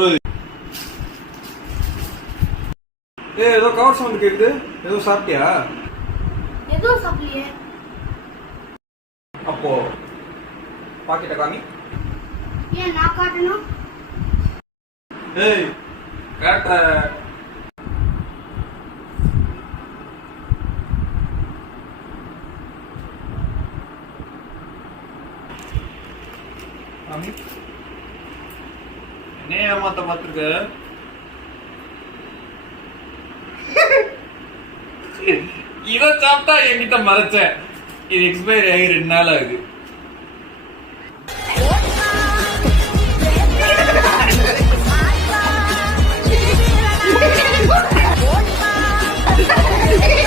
ஏய் ஏதோ cover sound கேக்குது. ஏதோ சாப்பிட்டியா? எதுவும் சாப்பிடலையே. அப்போ பாக்கெட்ட காமி. ஏன் நான் காட்டணும்? ஏய் காட்ட. காமி. என்ன ஏமாத்த பார்த்துருக்க? இதை சாப்பிட்டா என்கிட்ட மறைச்ச. இது எக்ஸ்பைரி ஆகி 2 நாள் ஆகுது. Hey!